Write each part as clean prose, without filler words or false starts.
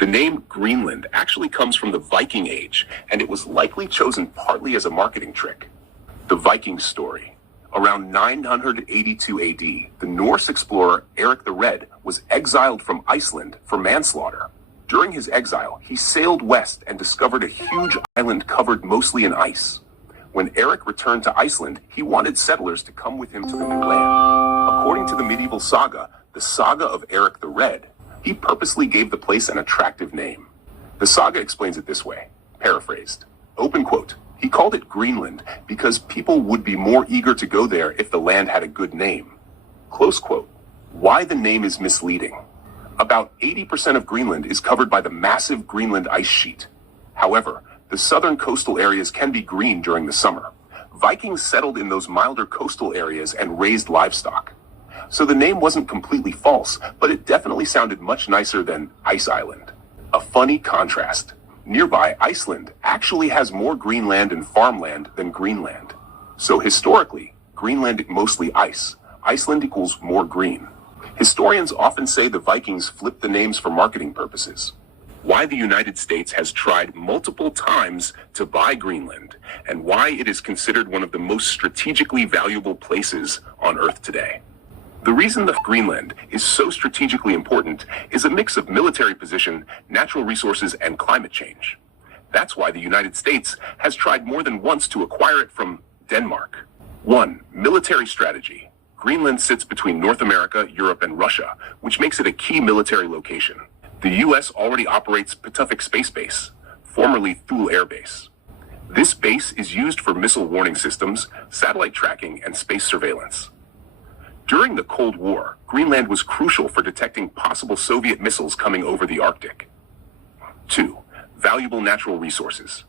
The name Greenland actually comes from the Viking Age, and it was likely chosen partly as a marketing trick. The Viking story. Around 982 AD, the Norse explorer Eric the Red was exiled from Iceland for manslaughter. During his exile, he sailed west and discovered a huge island covered mostly in ice. When Eric returned to Iceland, he wanted settlers to come with him to the new land. According to the medieval saga, the Saga of Eric the Red, he purposely gave the place an attractive name. The saga explains it this way, paraphrased. Open quote, he called it Greenland because people would be more eager to go there if the land had a good name. Close quote. Why the name is misleading. About 80% of Greenland is covered by the massive Greenland ice sheet. However, the southern coastal areas can be green during the summer. Vikings settled in those milder coastal areas and raised livestock. So the name wasn't completely false, but it definitely sounded much nicer than Ice Island. A funny contrast. Nearby, Iceland actually has more green land and farmland than Greenland. So historically, Greenland mostly ice. Iceland equals more green. Historians often say the Vikings flipped the names for marketing purposes. Why the United States has tried multiple times to buy Greenland, and why it is considered one of the most strategically valuable places on Earth today. The reason that Greenland is so strategically important is a mix of military position, natural resources, and climate change. That's why the United States has tried more than once to acquire it from Denmark. 1. Military strategy. Greenland sits between North America, Europe, and Russia, which makes it a key military location. The U.S. already operates Patuxent Space Base, formerly Thule Air Base. This base is used for missile warning systems, satellite tracking, and space surveillance. During the Cold War, Greenland was crucial for detecting possible Soviet missiles coming over the Arctic. 2. Valuable natural resources.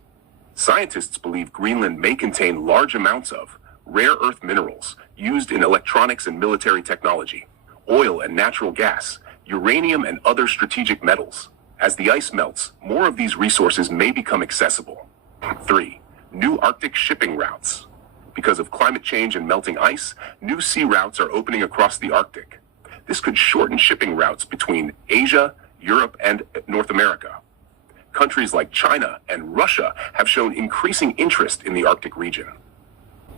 Scientists believe Greenland may contain large amounts of rare earth minerals used in electronics and military technology, oil and natural gas, uranium and other strategic metals. As the ice melts, more of these resources may become accessible. 3. New Arctic shipping routes. Because of climate change and melting ice, new sea routes are opening across the Arctic. This could shorten shipping routes between Asia, Europe, and North America. Countries like China and Russia have shown increasing interest in the Arctic region.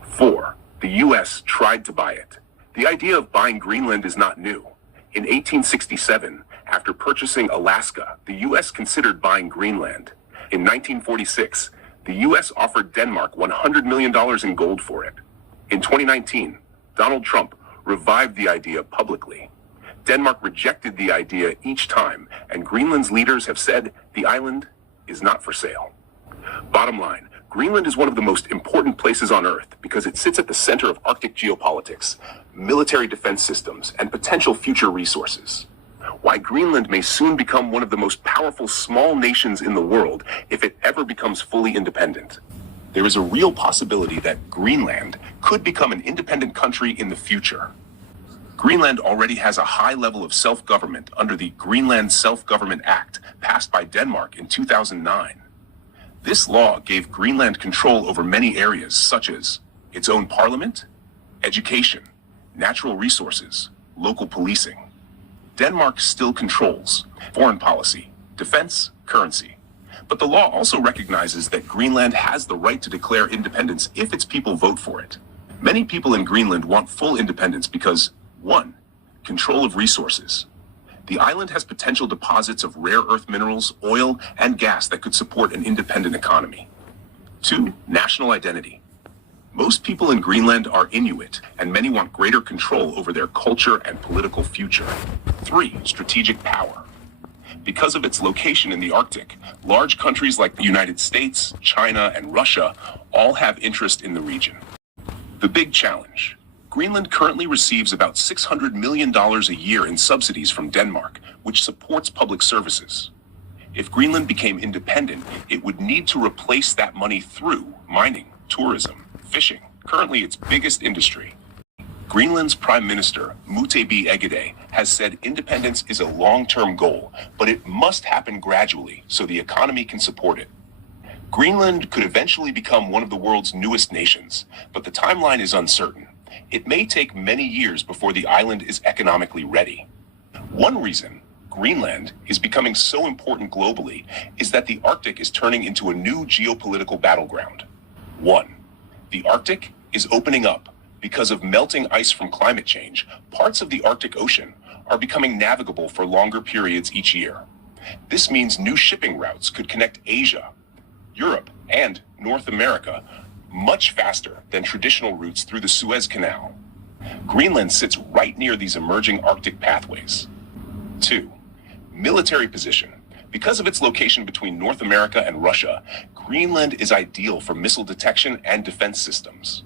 4. The U.S. tried to buy it. The idea of buying Greenland is not new. In 1867, after purchasing Alaska, the U.S. considered buying Greenland. In 1946, the U.S. offered Denmark $100 million in gold for it. In 2019, Donald Trump revived the idea publicly. Denmark rejected the idea each time, and Greenland's leaders have said the island is not for sale. Bottom line, Greenland is one of the most important places on Earth because it sits at the center of Arctic geopolitics, military defense systems, and potential future resources. Why Greenland may soon become one of the most powerful small nations in the world if it ever becomes fully independent. There is a real possibility that Greenland could become an independent country in the future. Greenland already has a high level of self-government under the Greenland Self-Government Act passed by Denmark in 2009. This law gave Greenland control over many areas such as its own parliament, education, natural resources, local policing. Denmark still controls foreign policy, defense, currency. But the law also recognizes that Greenland has the right to declare independence if its people vote for it. Many people in Greenland want full independence because 1. Control of resources. The island has potential deposits of rare earth minerals, oil, and gas that could support an independent economy. 2. National identity. Most people in Greenland are Inuit, and many want greater control over their culture and political future. 3. Strategic power. Because of its location in the Arctic, large countries like the United States, China, and Russia all have interest in the region. The big challenge. Greenland currently receives about $600 million a year in subsidies from Denmark, which supports public services. If Greenland became independent, it would need to replace that money through mining, tourism, fishing, currently its biggest industry. Greenland's Prime Minister, Mutebi Egede, has said independence is a long-term goal, but it must happen gradually so the economy can support it. Greenland could eventually become one of the world's newest nations, but the timeline is uncertain. It may take many years before the island is economically ready. One reason Greenland is becoming so important globally is that the Arctic is turning into a new geopolitical battleground. 1. The Arctic is opening up. Because of melting ice from climate change, parts of the Arctic Ocean are becoming navigable for longer periods each year. This means new shipping routes could connect Asia, Europe, and North America much faster than traditional routes through the Suez Canal. Greenland sits right near these emerging Arctic pathways. 2. Military position. Because of its location between North America and Russia, Greenland is ideal for missile detection and defense systems.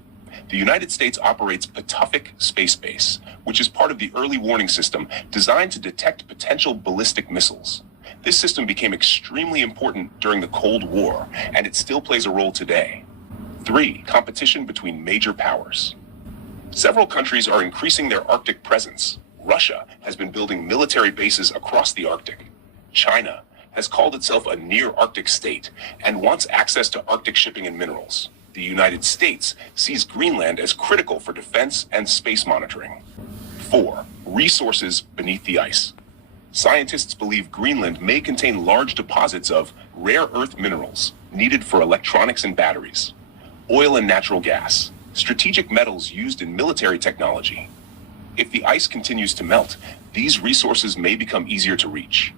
The United States operates Patuxent Space Base, which is part of the early warning system designed to detect potential ballistic missiles. This system became extremely important during the Cold War, and it still plays a role today. 3. Competition between major powers. Several countries are increasing their Arctic presence. Russia has been building military bases across the Arctic. China has called itself a near-Arctic state and wants access to Arctic shipping and minerals. The United States sees Greenland as critical for defense and space monitoring. 4. Resources beneath the ice. Scientists believe Greenland may contain large deposits of rare earth minerals needed for electronics and batteries, oil and natural gas, strategic metals used in military technology. If the ice continues to melt, these resources may become easier to reach.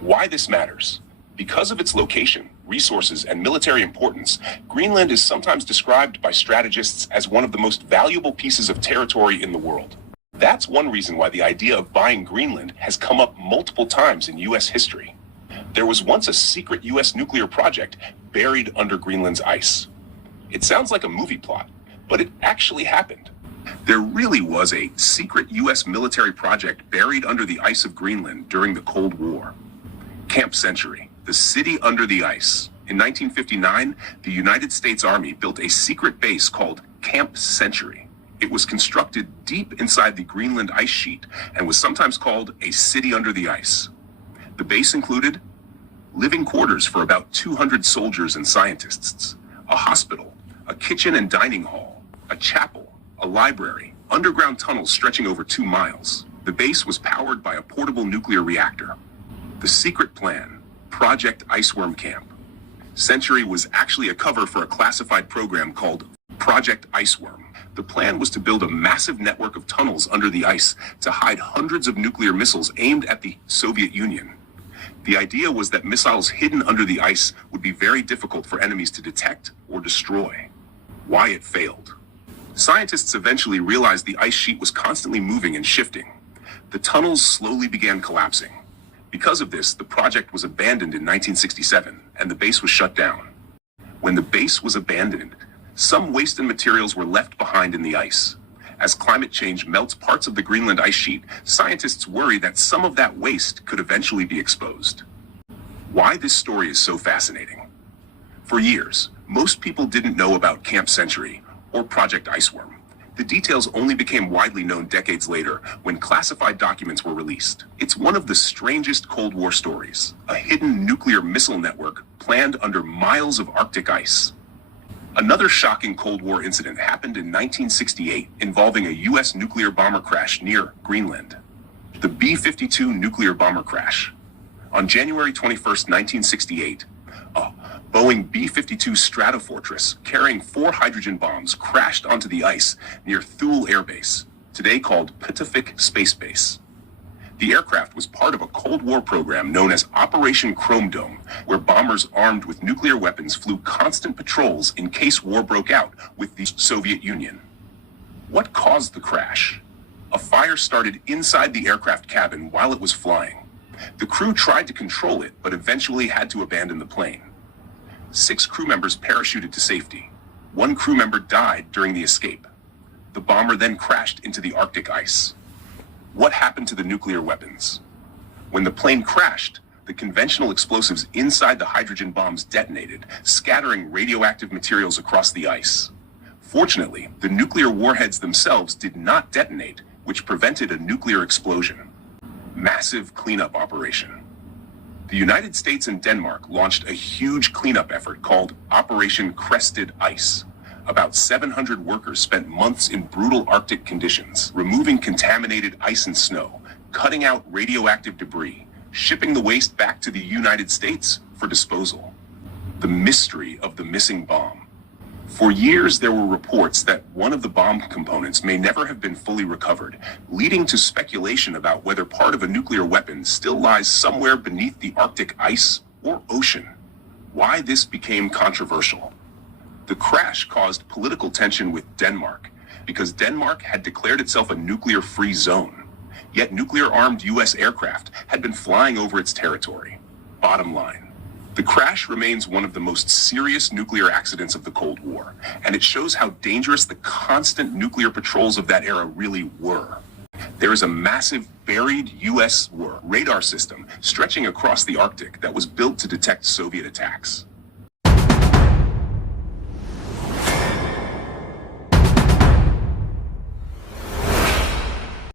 Why this matters? Because of its location, resources, and military importance, Greenland is sometimes described by strategists as one of the most valuable pieces of territory in the world. That's one reason why the idea of buying Greenland has come up multiple times in U.S. history. There was once a secret U.S. nuclear project buried under Greenland's ice. It sounds like a movie plot, but it actually happened. There really was a secret U.S. military project buried under the ice of Greenland during the Cold War. Camp Century, the city under the ice. In 1959, the United States Army built a secret base called Camp Century. It was constructed deep inside the Greenland ice sheet and was sometimes called a city under the ice. The base included living quarters for about 200 soldiers and scientists, a hospital, a kitchen and dining hall, a chapel, a library, underground tunnels stretching over 2 miles. The base was powered by a portable nuclear reactor. The secret plan, Project Iceworm Camp. Century was actually a cover for a classified program called Project Iceworm. The plan was to build a massive network of tunnels under the ice to hide hundreds of nuclear missiles aimed at the Soviet Union. The idea was that missiles hidden under the ice would be very difficult for enemies to detect or destroy. Why it failed. Scientists eventually realized the ice sheet was constantly moving and shifting. The tunnels slowly began collapsing. Because of this, the project was abandoned in 1967, and the base was shut down. When the base was abandoned, some waste and materials were left behind in the ice. As climate change melts parts of the Greenland ice sheet, scientists worry that some of that waste could eventually be exposed. Why this story is so fascinating. For years, most people didn't know about Camp Century or Project Iceworm. The details only became widely known decades later when classified documents were released. It's one of the strangest Cold War stories, a hidden nuclear missile network planned under miles of Arctic ice. Another shocking Cold War incident happened in 1968 involving a U.S. nuclear bomber crash near Greenland. The B-52 nuclear bomber crash. On January 21, 1968, a Boeing B-52 Stratofortress carrying 4 hydrogen bombs crashed onto the ice near Thule Air Base, today called Patuxent Space Base. The aircraft was part of a Cold War program known as Operation Chrome Dome, where bombers armed with nuclear weapons flew constant patrols in case war broke out with the Soviet Union. What caused the crash? A fire started inside the aircraft cabin while it was flying. The crew tried to control it, but eventually had to abandon the plane. 6 crew members parachuted to safety. 1 crew member died during the escape. The bomber then crashed into the Arctic ice. What happened to the nuclear weapons? When the plane crashed, the conventional explosives inside the hydrogen bombs detonated, scattering radioactive materials across the ice. Fortunately, the nuclear warheads themselves did not detonate, which prevented a nuclear explosion. Massive cleanup operation. The United States and Denmark launched a huge cleanup effort called Operation Crested Ice. About 700 workers spent months in brutal Arctic conditions, removing contaminated ice and snow, cutting out radioactive debris, shipping the waste back to the United States for disposal. The mystery of the missing bomb. For years, there were reports that one of the bomb components may never have been fully recovered, leading to speculation about whether part of a nuclear weapon still lies somewhere beneath the Arctic ice or ocean. Why this became controversial. The crash caused political tension with Denmark, because Denmark had declared itself a nuclear-free zone. Yet nuclear-armed U.S. aircraft had been flying over its territory. Bottom line. The crash remains one of the most serious nuclear accidents of the Cold War, and it shows how dangerous the constant nuclear patrols of that era really were. There is a massive buried U.S. radar system stretching across the Arctic that was built to detect Soviet attacks.